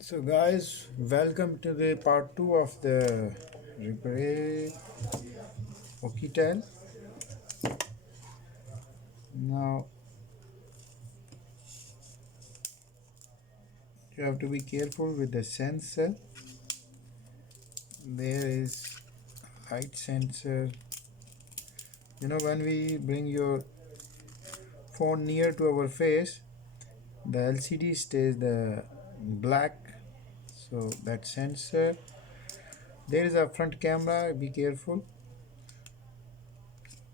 So guys, welcome to the part 2 of the repair Oukitel. Now you have to be careful with the sensor. There is height sensor. When we bring your phone near to our face, the LCD stays the black. So that sensor. There is a front camera, be careful.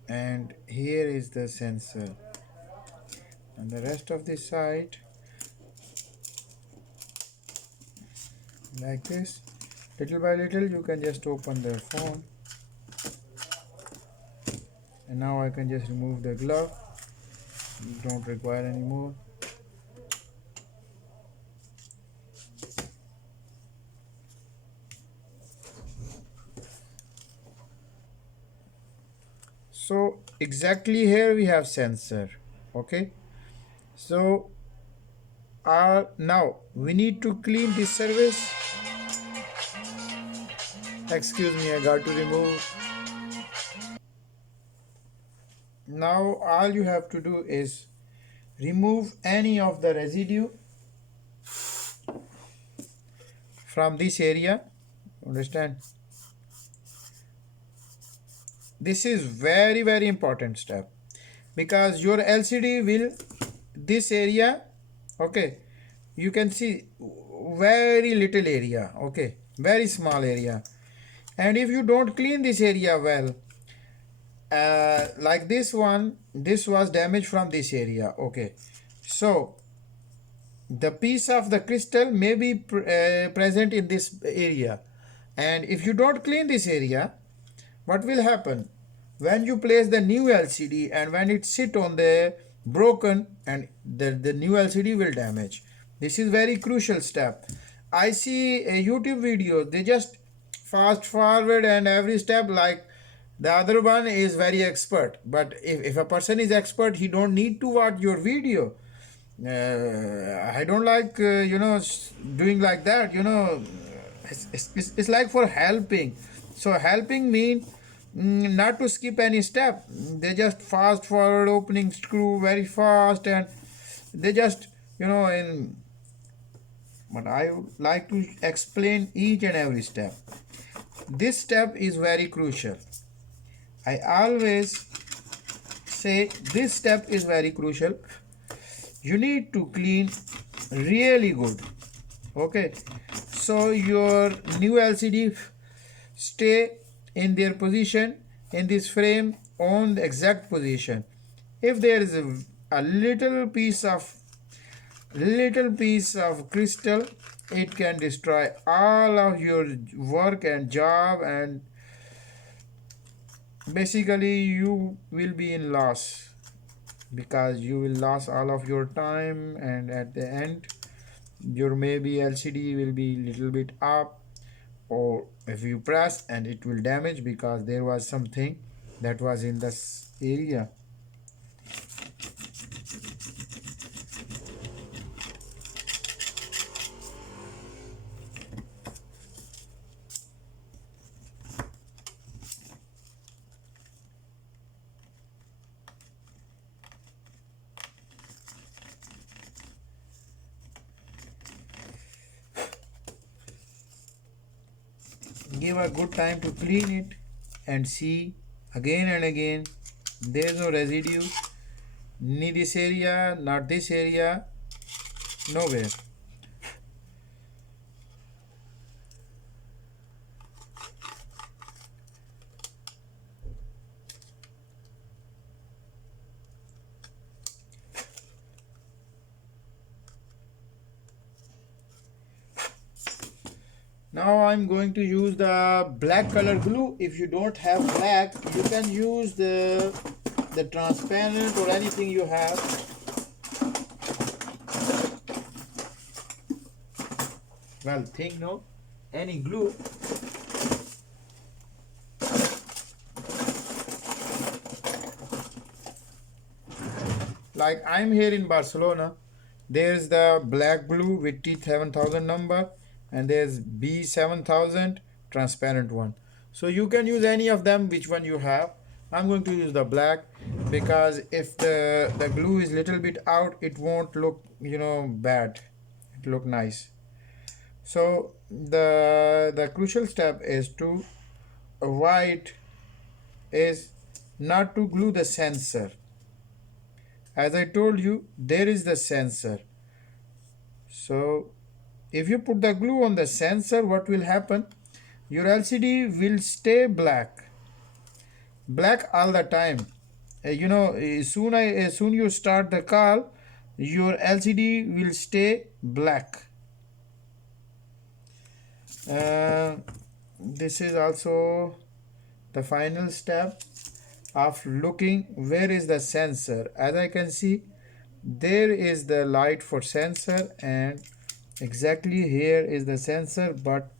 And here is the sensor. And the rest of the side like this. Little by little you can just open the phone, and now I can just remove the glove. You don't require any more. So exactly here we have sensor. Okay, so now we need to clean this surface. Excuse me, I got to remove. Now all you have to do is remove any of the residue from this area. Understand? This is very important step, because your LCD will this area. Okay, you can see very little area. Okay, very small area, and if you don't clean this area well, like this one, this was damaged from this area. Okay, so the piece of the crystal may be present in this area, and if you don't clean this area, what will happen when you place the new LCD, and when it sit on the broken, and the new LCD will damage. This is very crucial step. I see a YouTube video, they just fast forward and every step, like the other one is very expert. But if a person is expert, he don't need to watch your video. I don't like doing like that. It's like for helping. So helping mean not to skip any step. They just fast forward opening screw very fast, and they just in. But I would like to explain each and every step. This step is very crucial. I always say this step is very crucial. You need to clean really good. Okay, so your new LCD stay in their position in this frame on the exact position. If there is a little piece of crystal, it can destroy all of your work and job, and basically you will be in loss, because you will lose all of your time, and at the end your maybe LCD will be little bit up, or if you press and it will damage because there was something that was in this area. Give a good time to clean it and see again and again. There is no residue, ni this area, not this area, nowhere. Now I'm going to use the black color glue. If you don't have black, you can use the transparent or anything you have. Well, think no, any glue. Like I'm here in Barcelona, There's the black glue with T7000 number, and there's B7000 transparent one. So you can use any of them, which one you have. I'm going to use the black because if the glue is little bit out, it won't look, bad. It look nice. So the crucial step is to avoid is not to glue the sensor. As I told you, there is the sensor. So if you put the glue on the sensor, what will happen? Your LCD will stay black all the time. As soon you start the call, your LCD will stay black. Uh, this is also the final step of looking where is the sensor. As I can see, there is the light for sensor, and exactly here is the sensor, but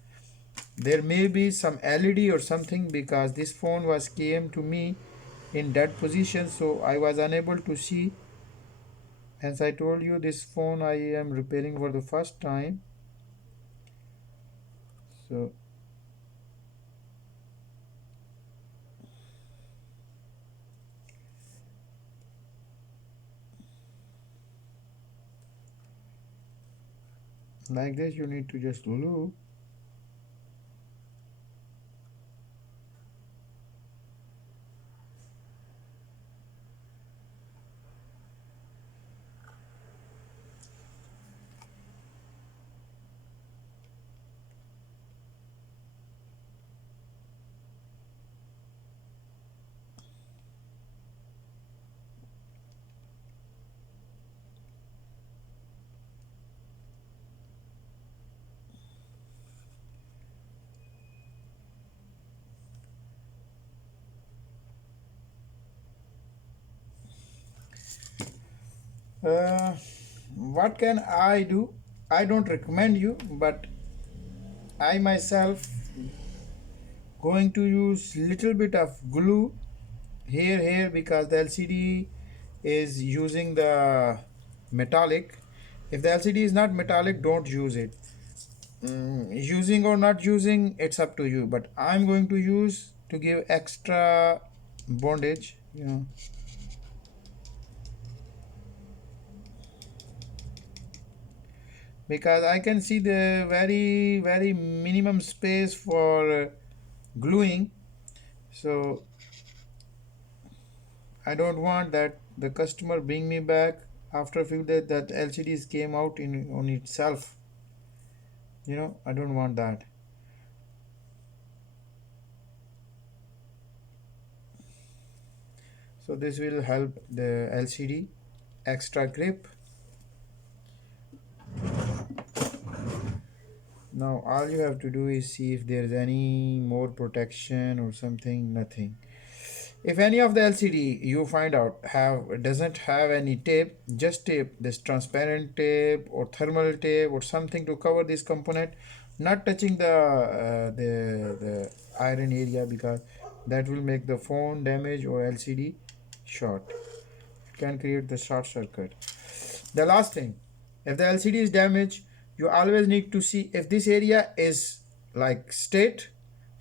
there may be some LED or something because this phone came to me in that position, so I was unable to see. As I told you, this phone I am repairing for the first time. So like this, you need to just glue. What can I do? I don't recommend you, but I myself going to use little bit of glue here because the LCD is using the metallic. If the LCD is not metallic, don't use it. Using or not using, it's up to you, but I'm going to use to give extra bondage, because I can see the very minimum space for gluing. So I don't want that the customer bring me back after a few days that LCDs came out in on itself. I don't want that. So this will help the LCD extra grip. Now all you have to do is see if there's any more protection or something. Nothing. If any of the LCD you find out doesn't have any tape, just tape this transparent tape or thermal tape or something to cover this component, not touching the iron area, because that will make the phone damage or LCD short. It can create the short circuit. The last thing, if the LCD is damaged, you always need to see if this area is like straight,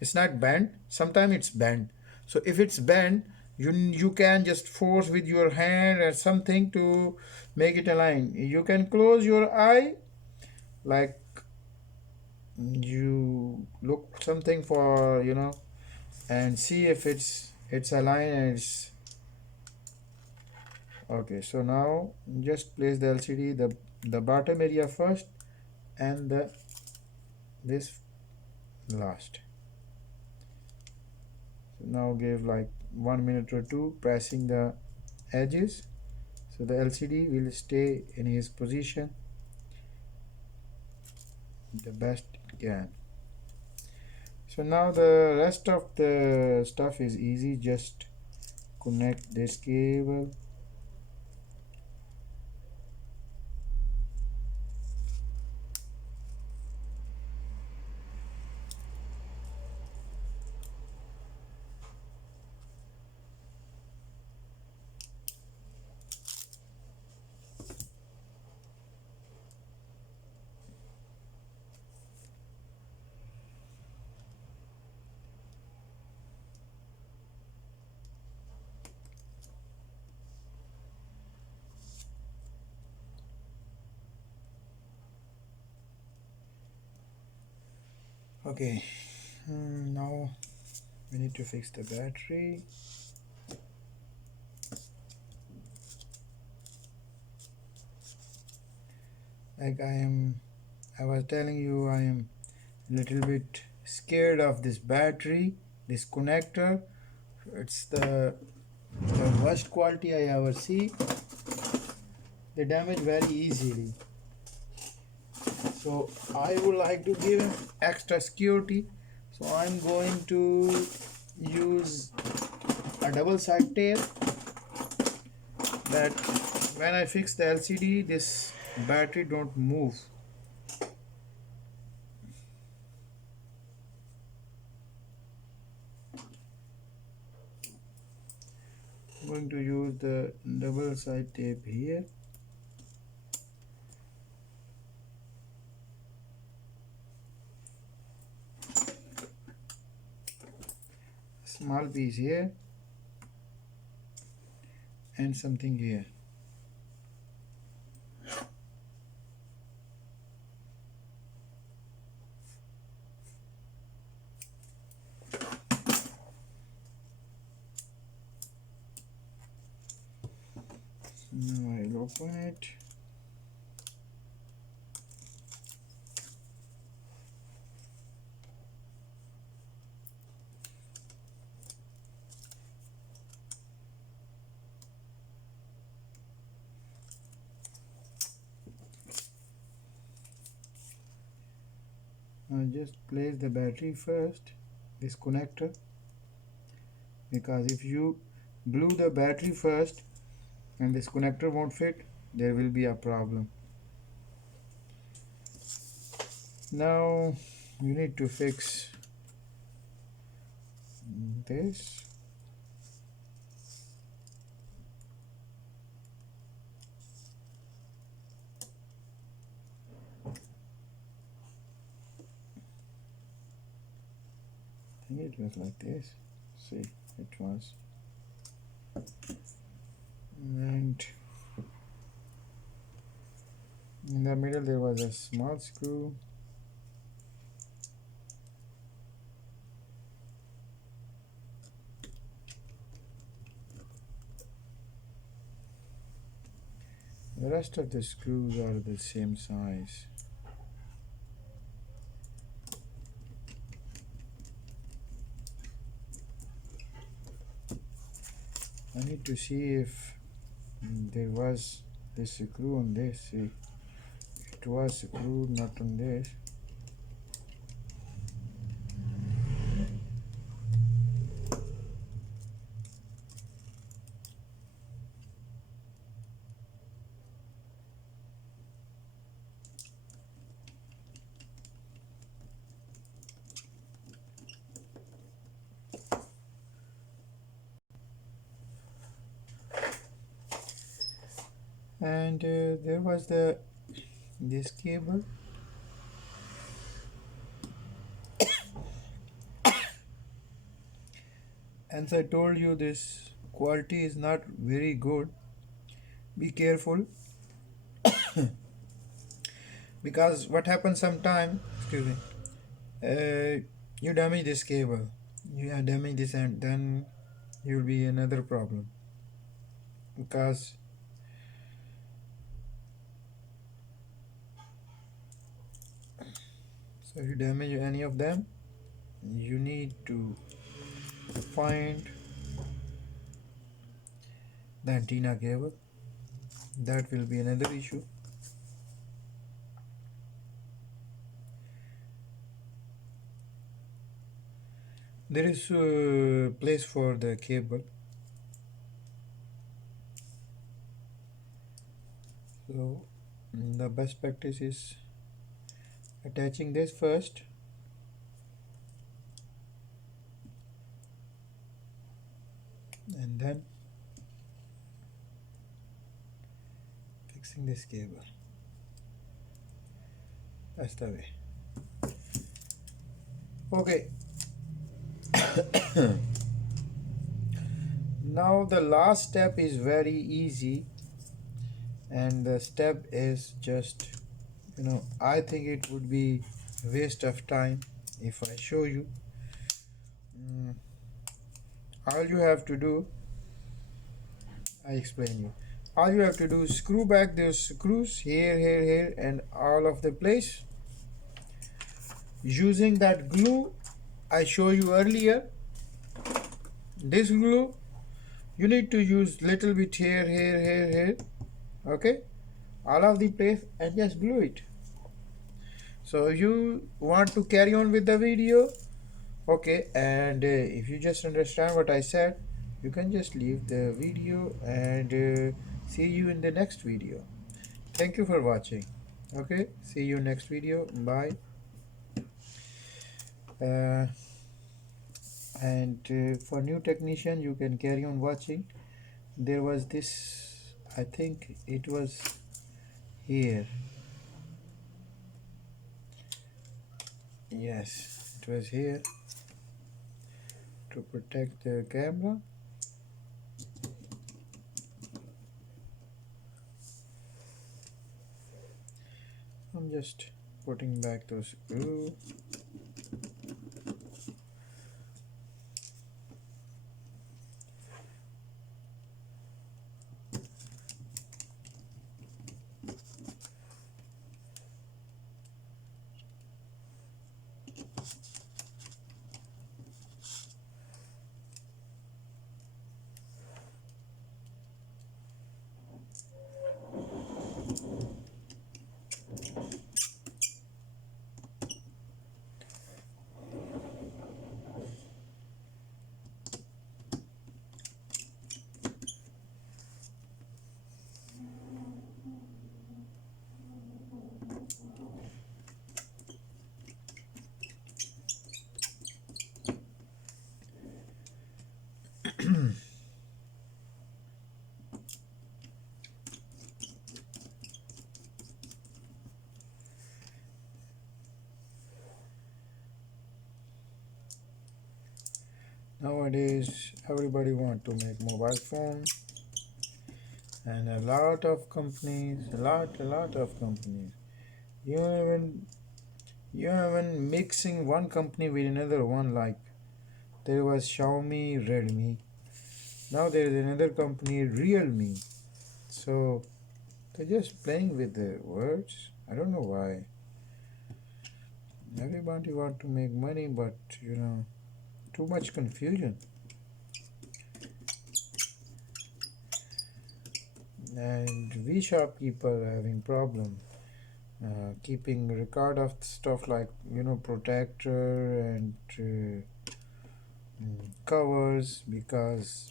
it's not bent. Sometimes it's bent. So if it's bent, you can just force with your hand or something to make it align. You can close your eye, like you look something for and see if it's aligned and it's okay. So now just place the LCD the bottom area first and this last. So now give like 1 minute or two pressing the edges, so the LCD will stay in his position the best it can. So now the rest of the stuff is easy. Just connect this cable. Okay, now we need to fix the battery. Like I was telling you, I am a little bit scared of this battery, this connector. It's the worst quality I ever see. They damage very easily. So I would like to give him extra security. So I'm going to use a double side tape that when I fix the LCD, this battery don't move. I'm going to use the double side tape here. Small piece here and something here. Now I'll open it. Now just place the battery first, this connector, because if you glue the battery first and this connector won't fit, there will be a problem. Now you need to fix this. I think it was like this. See, it was. And in the middle there was a small screw. The rest of the screws are the same size. I need to see if there was this screw on this. See, it was screwed not on this. And there was this cable. As I told you, this quality is not very good. Be careful, because what happens sometime, excuse me, you damage this cable, you have damaged this, and then you will be another problem, because so if you damage any of them, you need to find the antenna cable. That will be another issue. There is a place for the cable, so the best practice is attaching this first, and then fixing this cable. That's the way. Okay. Now the last step is very easy, and the step is just, I think it would be a waste of time If I show you, all you have to do, I explain you. All you have to do is screw back those screws here, here, here, and all of the place using that glue I showed you earlier. This glue you need to use little bit here, here, here, here. Okay, all of the place and just glue it. So if you want to carry on with the video, okay, and if you just understand what I said, you can just leave the video and see you in the next video. Thank you for watching. Okay, see you next video. Bye. uh, and for new technician, you can carry on watching. There was this, I think it was here. Yes, it was here to protect the camera. I'm just putting back those screws. Nowadays, everybody want to make mobile phone, and a lot of companies, a lot of companies. You even you even mixing one company with another one. Like there was Xiaomi, Redmi. Now there is another company, Realme. So they're just playing with the words. I don't know why. Everybody want to make money, but too much confusion. And we shopkeeper having problem keeping record of stuff like protector and covers, because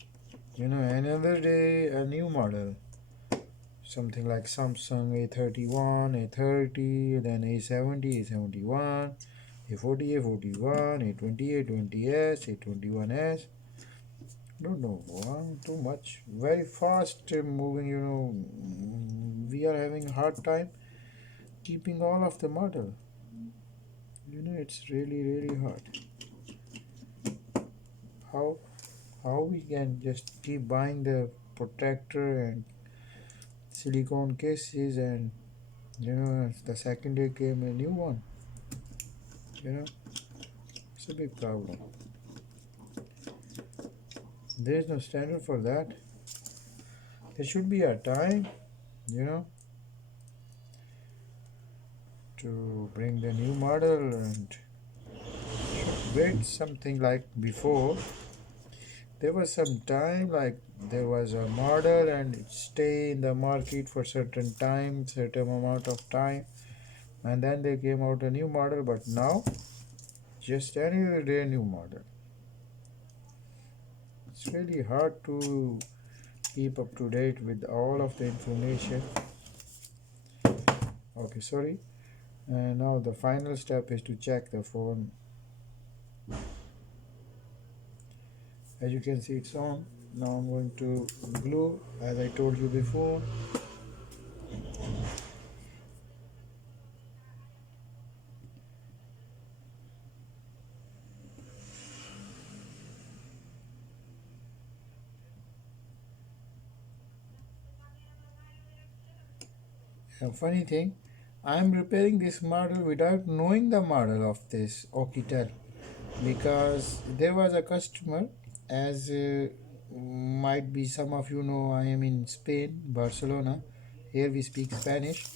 another day a new model, something like Samsung A31, A30, then A70, A71, A40, A41, A20, A20s, A21s. Don't know, wow, too much, very fast moving. We are having a hard time keeping all of the model. It's really hard. How we can just keep buying the protector and silicone cases, and the second day came a new one. It's a big problem. There is no standard for that. There should be a time to bring the new model, and wait something like before. There was some time like there was a model and it stay in the market for certain time, certain amount of time, and then they came out a new model. But now just any day new model. It's really hard to keep up to date with all of the information. Okay, sorry. And now the final step is to check the phone. As you can see, it's on. Now I'm going to glue as I told you before. And funny thing, I'm repairing this model without knowing the model of this Oukitel, because there was a customer, as might be some of you know, I am in Spain, Barcelona. Here we speak Spanish.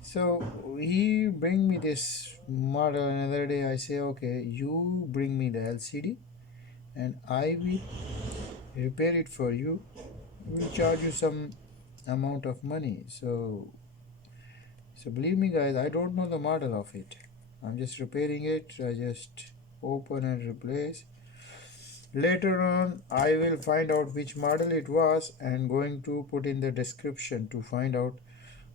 So he bring me this model another day. I say, okay, you bring me the LCD and I will repair it for you. We'll charge you some amount of money. So believe me guys, I don't know the model of it. I'm just repairing it. I just open and replace. Later on I will find out which model it was and going to put in the description to find out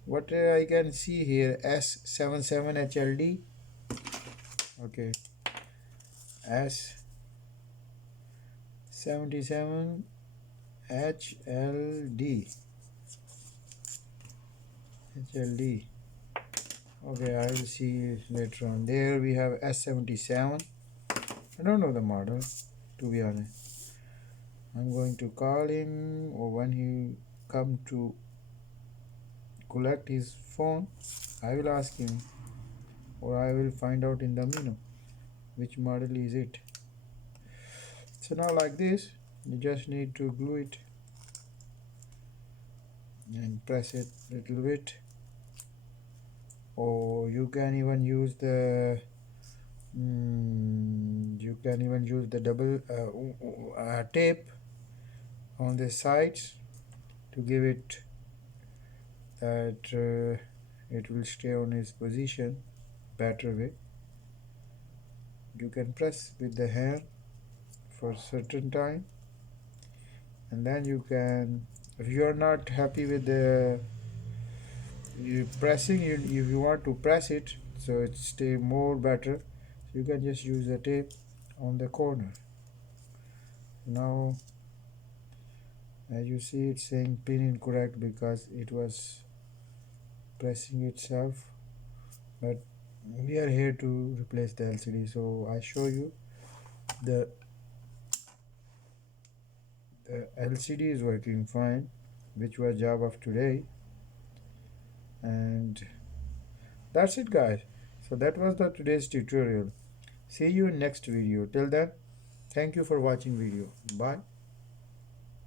what I can see here. S77HLD. Okay, S77HLD. HLD. Okay, I will see later on. There we have S77. I don't know the model, to be honest. I'm going to call him, or when he come to collect his phone, I will ask him, or I will find out in the menu which model is it. So now like this, you just need to glue it and press it a little bit, or you can even use the double tape on the sides to give it that it will stay on its position better way. You can press with the hand for certain time, and then you can, if you are not happy with the pressing, if you want to press it so it stay more better, so you can just use the tape on the corner. Now as you see, it's saying pin incorrect because it was pressing itself, but we are here to replace the LCD, so I show you the LCD is working fine, which was job of today. And that's it guys, so that was the today's tutorial. See you in next video. Till then, thank you for watching video. Bye.